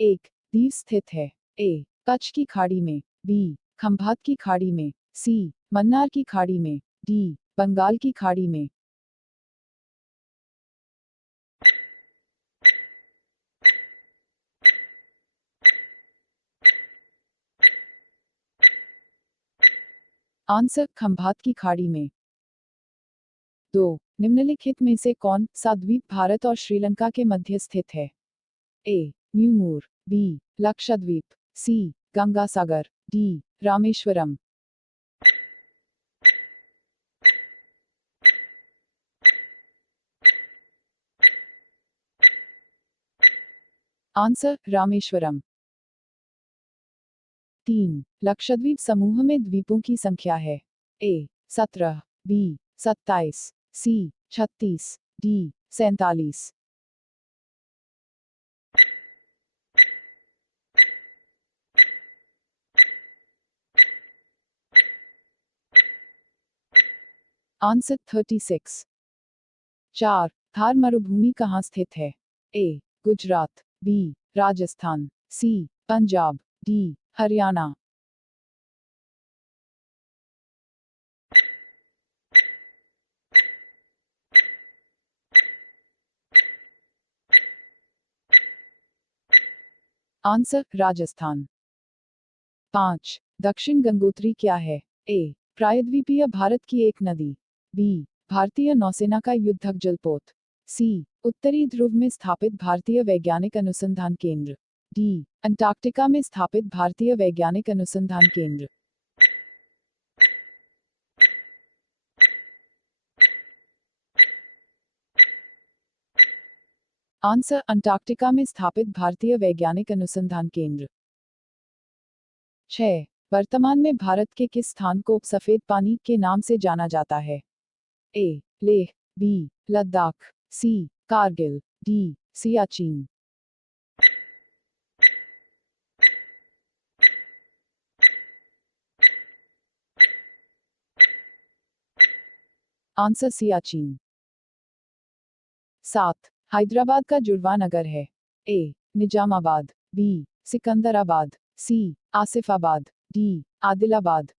एक द्वीप स्थित है? ए कच्छ की खाड़ी में, बी खंभात की खाड़ी में, सी मन्नार की खाड़ी में, डी बंगाल की खाड़ी में। आंसर खंभात की खाड़ी में। 2 निम्नलिखित में से कौन सा द्वीप भारत और श्रीलंका के मध्य स्थित है? ए न्यूमूर, बी लक्षद्वीप, सी गंगासागर, डी रामेश्वरम। आंसर रामेश्वरम। 3 लक्षद्वीप समूह में द्वीपों की संख्या है? ए 17, बी 27, सी 36, डी 47। आंसर 36। 4 थार मरुभूमि कहाँ स्थित है? ए गुजरात, बी राजस्थान, सी पंजाब, डी हरियाणा। आंसर राजस्थान। 5 दक्षिण गंगोत्री क्या है? ए प्रायद्वीपीय भारत की एक नदी, बी भारतीय नौसेना का युद्धक जलपोत, सी उत्तरी ध्रुव में स्थापित भारतीय वैज्ञानिक अनुसंधान केंद्र, डी अंटार्कटिका में स्थापित भारतीय वैज्ञानिक अनुसंधान केंद्र। आंसर अंटार्कटिका में स्थापित भारतीय वैज्ञानिक अनुसंधान केंद्र। 6 वर्तमान में भारत के किस स्थान को सफेद पानी के नाम से जाना जाता है? ए लेह, बी लद्दाख, सी कारगिल, डी सियाचिन। आंसर सियाचिन। 7 हैदराबाद का जुड़वा नगर है? ए निजामाबाद, बी सिकंदराबाद, सी आसिफाबाद, डी आदिलाबाद।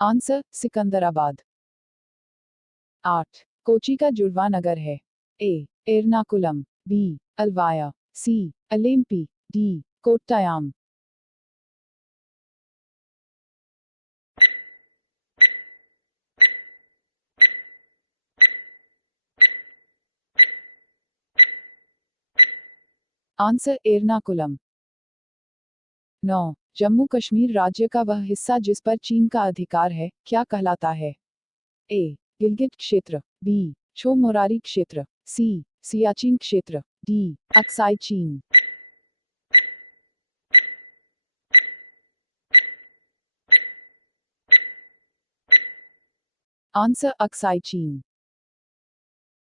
आंसर सिकंदराबाद। 8 कोची का जुड़वा नगर है? ए एर्नाकुलम, बी अल्वाया, सी अलेम्पी, डी कोट्टायाम। आंसर एर्नाकुलम। 9 जम्मू कश्मीर राज्य का वह हिस्सा जिस पर चीन का अधिकार है क्या कहलाता है? ए गिलगिट क्षेत्र, बी छो मोरारी क्षेत्र, सी सियाचिन क्षेत्र, डी अक्साई चीन। आंसर अक्साई चीन।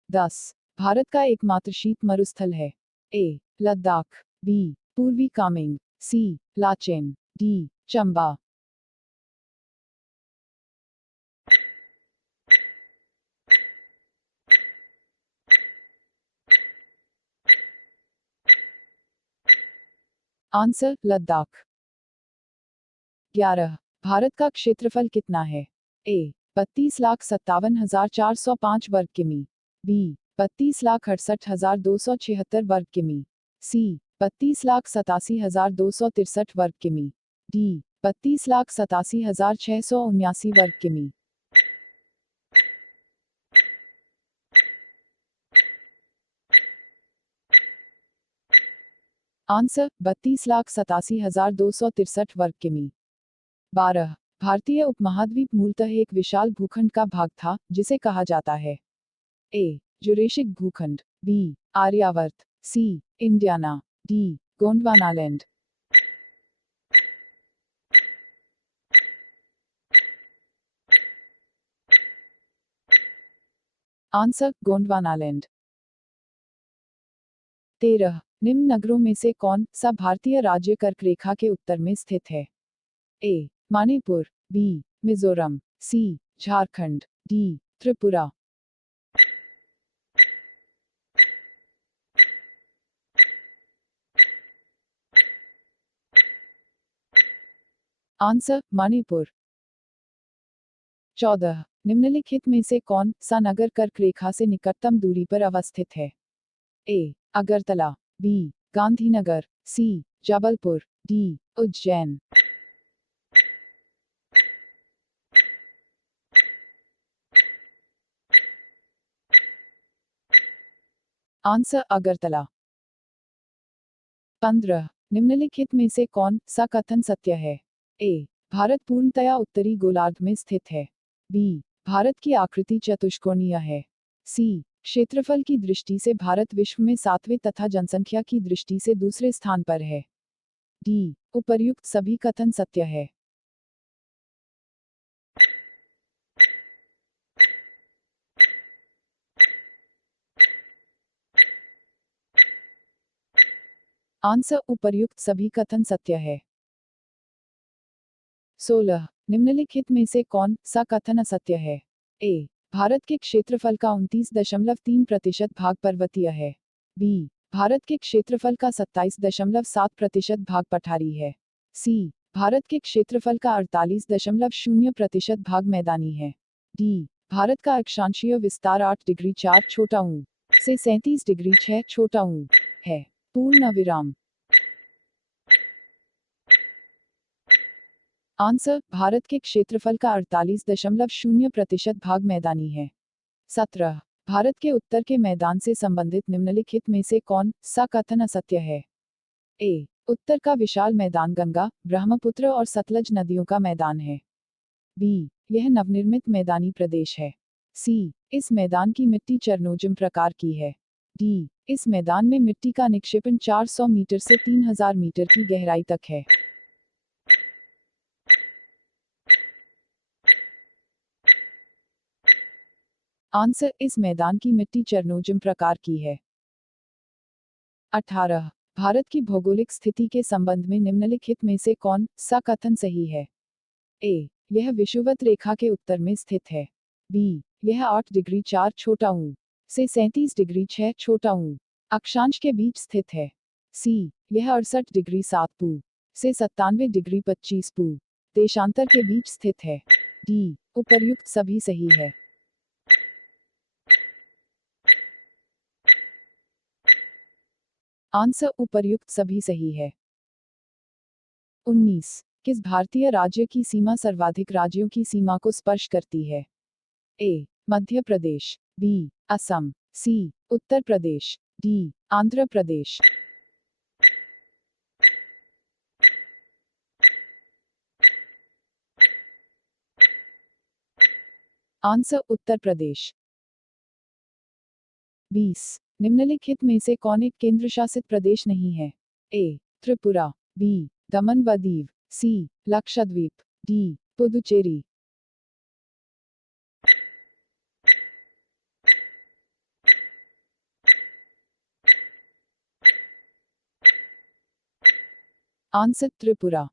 10 भारत का एकमात्र शीत मरुस्थल है? ए लद्दाख, बी पूर्वी कामेंग, सी लाचेन, डी चंबा। आंसर लद्दाख। 11 भारत का क्षेत्रफल कितना है? ए 32,57,405 वर्ग किमी, बी 32,68,276 वर्ग किमी, सी 32,87,263 वर्ग किमी, डी 32,87,679 वर्ग किमी। आंसर 32,87,263 वर्ग किमी। 12 भारतीय उपमहाद्वीप मूलतः एक विशाल भूखंड का भाग था जिसे कहा जाता है? ए जुरेशिक भूखंड, B Aryavarta, C Indiana, D Gondwanaland. Answer Gondwanaland. 13 निम्न नगरों में से कौन सा भारतीय राज्य कर्क रेखा के उत्तर में स्थित है? ए मणिपुर, बी मिजोरम, सी झारखंड, डी त्रिपुरा। आंसर मणिपुर। 14 निम्नलिखित में से कौन सा नगर कर्क रेखा से निकटतम दूरी पर अवस्थित है? ए अगरतला, बी गांधीनगर, सी जबलपुर, डी उज्जैन। आंसर अगरतला। 15 निम्नलिखित में से कौन सा कथन सत्य है? ए भारत पूर्णतया उत्तरी गोलार्ध में स्थित है, बी भारत की आकृति चतुष्कोणीय है, सी क्षेत्रफल की दृष्टि से भारत विश्व में 7वें तथा जनसंख्या की दृष्टि से दूसरे स्थान पर है, डी उपर्युक्त सभी कथन सत्य है। आंसर उपर्युक्त सभी कथन सत्य है। 16 निम्नलिखित में से कौन सा कथन असत्य है? ए भारत के क्षेत्रफल का 29.3% भाग पर्वतीय है, बी भारत के क्षेत्रफल का 27.7% भाग पठारी है, सी भारत के क्षेत्रफल का 48.0% भाग मैदानी है, डी भारत का अक्षांशीय विस्तार 8 डिग्री 4 छोटा ऊ से 37 डिग्री 6 छोटा ऊ है। पूर्ण विराम। आंसर भारत के क्षेत्रफल का 48.0% भाग मैदानी है। 17 भारत के उत्तर के मैदान से संबंधित निम्नलिखित में से कौन सा कथन असत्य है? ए उत्तर का विशाल मैदान गंगा, ब्रह्मपुत्र और सतलज नदियों का मैदान है, बी यह नवनिर्मित मैदानी प्रदेश है, सी इस मैदान की मिट्टी चरनोजिम प्रकार की है, डी इस मैदान में मिट्टी का निक्षेपण 400 मीटर से 3000 मीटर की गहराई तक है। आंसर इस मैदान की मिट्टी चरनोजिम प्रकार की है। 18 भारत की भौगोलिक स्थिति के संबंध में निम्नलिखित में से कौन सा कथन सही है? ए यह विषुवत रेखा के उत्तर में स्थित है, बी यह 8 डिग्री 4 छोटा ऊ से 37 डिग्री 6 छोटा ऊ अक्षांश के बीच स्थित है, सी यह 68 डिग्री 7 पू से 97 डिग्री 25 पू देशांतर के बीच स्थित है, डी उपर्युक्त सभी सही है। आंसर उपर्युक्त सभी सही है। 19 किस भारतीय राज्य की सीमा सर्वाधिक राज्यों की सीमा को स्पर्श करती है? ए मध्य प्रदेश, बी असम, सी उत्तर प्रदेश, डी आंध्र प्रदेश। आंसर उत्तर प्रदेश। 20 निम्नलिखित में से कौन एक केंद्र शासित प्रदेश नहीं है? ए त्रिपुरा, बी दमन व दीव, सी लक्षद्वीप, डी पुदुचेरी। आंसर त्रिपुरा।